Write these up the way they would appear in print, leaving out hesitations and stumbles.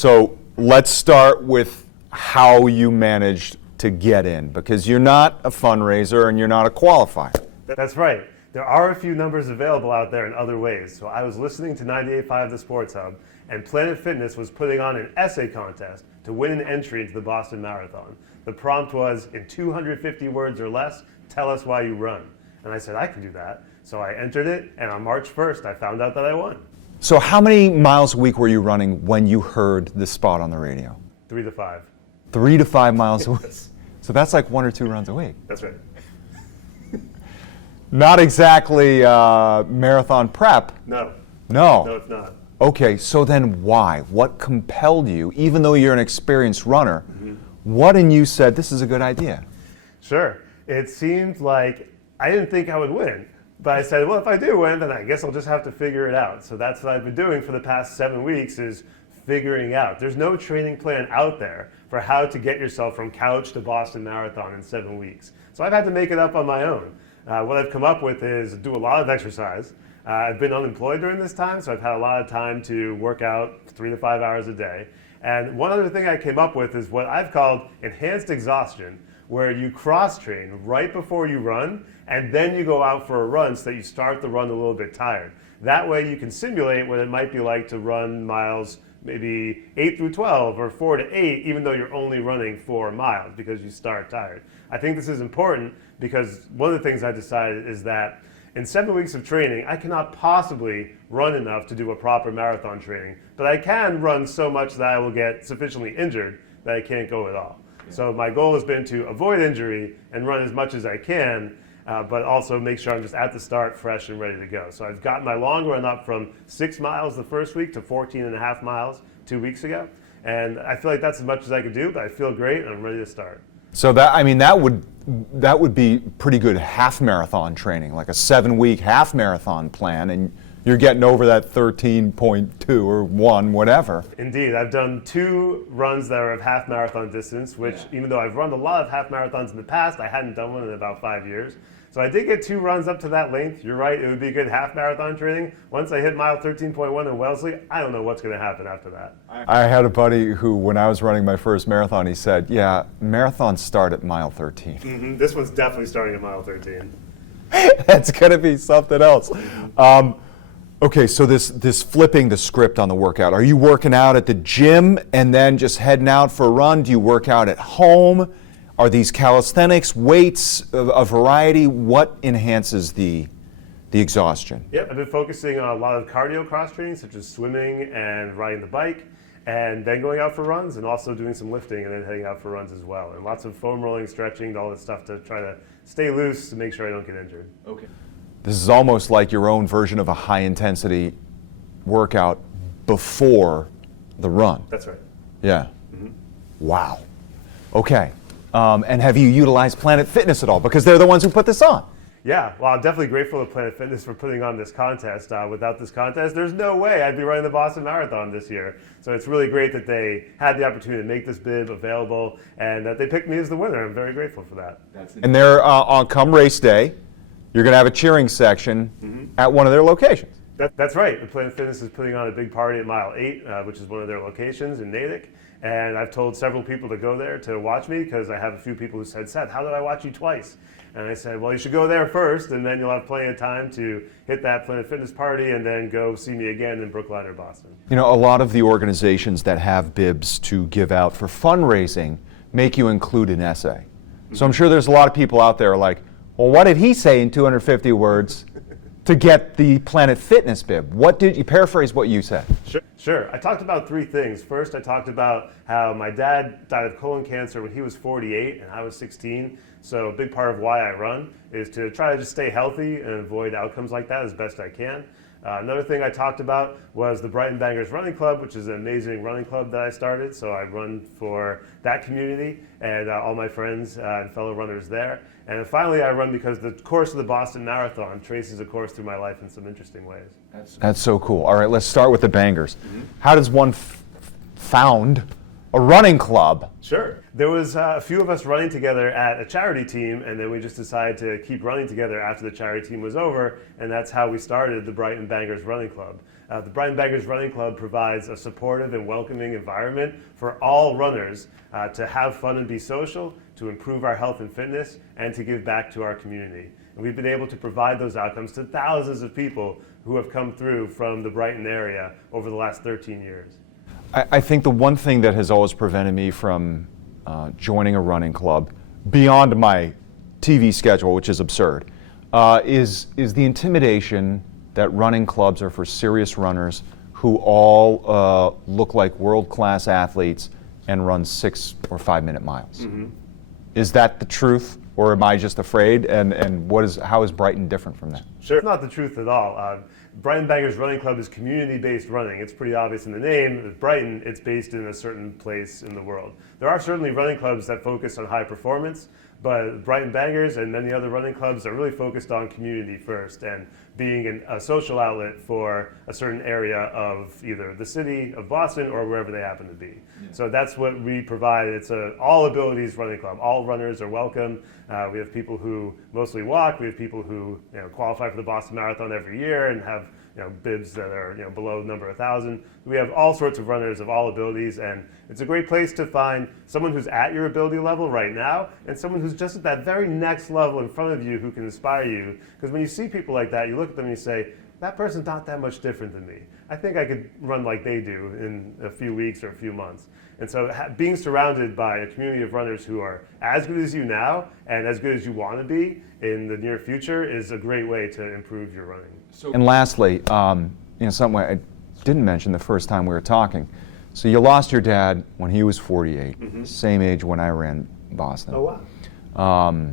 So let's start with how you managed to get in, because you're not a fundraiser and you're not a qualifier. That's right. There are a few numbers available out there in other ways. So I was listening to 98.5 The Sports Hub, and Planet Fitness was putting on an essay contest to win an entry into the Boston Marathon. The prompt was, in 250 words or less, tell us why you run. And I said, I can do that. So I entered it, and on March 1st, I found out that I won. So how many miles a week were you running when you heard the spot on the radio? 3 to 5. 3 to 5 miles a week. So that's like 1 or 2 runs a week. That's right. Not exactly marathon prep. No. No. No, it's not. Okay, so then why? What compelled you, even though you're an experienced runner, what in you said this is a good idea? Sure. It seemed like I didn't think I would win. But I said, well, if I do win, then I guess I'll just have to figure it out. So that's what I've been doing for the past 7 weeks, is figuring out. There's no training plan out there for how to get yourself from couch to Boston Marathon in 7 weeks. So I've had to make it up on my own. What I've come up with is do a lot of exercise. I've been unemployed during this time, so I've had a lot of time to work out 3 to 5 hours a day. And one other thing I came up with is what I've called enhanced exhaustion, where you cross-train right before you run, and then you go out for a run so that you start the run a little bit tired. That way you can simulate what it might be like to run miles maybe 8 through 12 or 4 to 8, even though you're only running 4 miles because you start tired. I think this is important because one of the things I decided is that in 7 weeks of training, I cannot possibly run enough to do a proper marathon training, but I can run so much that I will get sufficiently injured that I can't go at all. So my goal has been to avoid injury and run as much as I can, but also make sure I'm just at the start fresh and ready to go. So I've gotten my long run up from 6 miles the first week to 14 and a half miles 2 weeks ago. And I feel like that's as much as I could do, but I feel great and I'm ready to start. So that would be pretty good half marathon training, like a 7-week half marathon plan, and you're getting over that 13.2 or 1, whatever. Indeed. I've done 2 runs that are of half marathon distance, which even though I've run a lot of half marathons in the past, I hadn't done one in about 5 years. So I did get 2 runs up to that length. You're right, it would be good half marathon training. Once I hit mile 13.1 in Wellesley, I don't know what's going to happen after that. I had a buddy who, when I was running my first marathon, he said, yeah, marathons start at mile 13. This one's definitely starting at mile 13. That's going to be something else. Okay, so this flipping the script on the workout, are you working out at the gym and then just heading out for a run? Do you work out at home? Are these calisthenics, weights, a variety? What enhances the exhaustion? Yep, I've been focusing on a lot of cardio cross training, such as swimming and riding the bike, and then going out for runs, and also doing some lifting and then heading out for runs as well. And lots of foam rolling, stretching, all this stuff to try to stay loose to make sure I don't get injured. Okay. This is almost like your own version of a high-intensity workout before the run. That's right. Yeah. Wow. Okay. And have you utilized Planet Fitness at all? Because they're the ones who put this on. Yeah, well, I'm definitely grateful to Planet Fitness for putting on this contest. Without this contest, there's no way I'd be running the Boston Marathon this year. So it's really great that they had the opportunity to make this bib available and that they picked me as the winner. I'm very grateful for that. And they're on come race day, you're going to have a cheering section at one of their locations. That's right. The Planet Fitness is putting on a big party at mile 8, which is one of their locations in Natick. And I've told several people to go there to watch me because I have a few people who said, Seth, how did I watch you twice? And I said, well, you should go there first, and then you'll have plenty of time to hit that Planet Fitness party and then go see me again in Brookline or Boston. You know, a lot of the organizations that have bibs to give out for fundraising make you include an essay. So I'm sure there's a lot of people out there like, well, what did he say in 250 words to get the Planet Fitness bib? What did you paraphrase what you said? Sure. I talked about 3 things. First, I talked about how my dad died of colon cancer when he was 48 and I was 16. So a big part of why I run is to try to just stay healthy and avoid outcomes like that as best I can. Another thing I talked about was the Brighton Bangers Running Club, which is an amazing running club that I started. So I run for that community and all my friends and fellow runners there. And then finally, I run because the course of the Boston Marathon traces a course through my life in some interesting ways. That's so cool. All right, let's start with the Bangers. How does one found a running club? Sure. There was a few of us running together at a charity team, and then we just decided to keep running together after the charity team was over, and that's how we started the Brighton Bangers Running Club. The Brighton Bangers Running Club provides a supportive and welcoming environment for all runners to have fun and be social, to improve our health and fitness, and to give back to our community. And we've been able to provide those outcomes to thousands of people who have come through from the Brighton area over the last 13 years. I think the one thing that has always prevented me from joining a running club, beyond my TV schedule, which is absurd, is the intimidation that running clubs are for serious runners who all look like world-class athletes and run 6 or 5 minute miles. Mm-hmm. Is that the truth, or am I just afraid? And how is Brighton different from that? Sure, it's not the truth at all. Brighton Bangers Running Club is community-based running. It's pretty obvious in the name. With Brighton, it's based in a certain place in the world. There are certainly running clubs that focus on high performance, but Brighton Bangers and many other running clubs are really focused on community first and being a social outlet for a certain area of either the city of Boston or wherever they happen to be. Yeah. So that's what we provide. It's an all-abilities running club. All runners are welcome. We have people who mostly walk. We have people who qualify for the Boston Marathon every year and have bibs that are below number 1,000. We have all sorts of runners of all abilities, and it's a great place to find someone who's at your ability level right now and someone who's just at that very next level in front of you who can inspire you. Because when you see people like that, you look at them and you say, that person's not that much different than me. I think I could run like they do in a few weeks or a few months. And so being surrounded by a community of runners who are as good as you now and as good as you want to be in the near future is a great way to improve your running. And lastly, something I didn't mention the first time we were talking. So you lost your dad when he was 48, mm-hmm. Same age when I ran Boston. Oh, wow.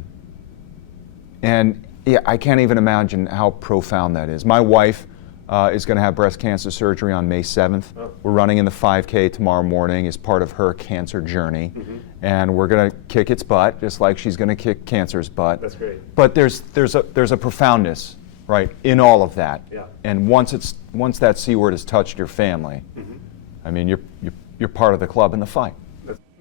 And yeah, I can't even imagine how profound that is. My wife is going to have breast cancer surgery on May 7th. Oh. We're running in the 5K tomorrow morning as part of her cancer journey. Mm-hmm. And we're going to kick its butt, just like she's going to kick cancer's butt. That's great. But there's a profoundness, right, in all of that. Yeah. And once that C word has touched your family, mm-hmm. I mean, you're part of the club in the fight.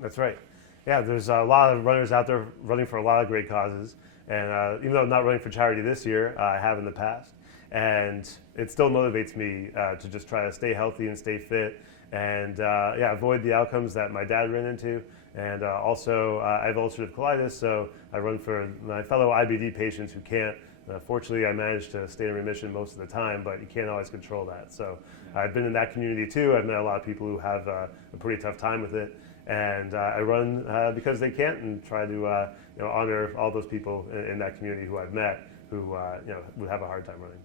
That's right. Yeah, there's a lot of runners out there running for a lot of great causes. And even though I'm not running for charity this year, I have in the past. And it still motivates me to just try to stay healthy and stay fit and avoid the outcomes that my dad ran into. And also, I have ulcerative colitis, so I run for my fellow IBD patients who can't. Fortunately, I managed to stay in remission most of the time, but you can't always control that. So I've been in that community too. I've met a lot of people who have a pretty tough time with it. And I run because they can't, and try to honor all those people in that community who I've met who would have a hard time running.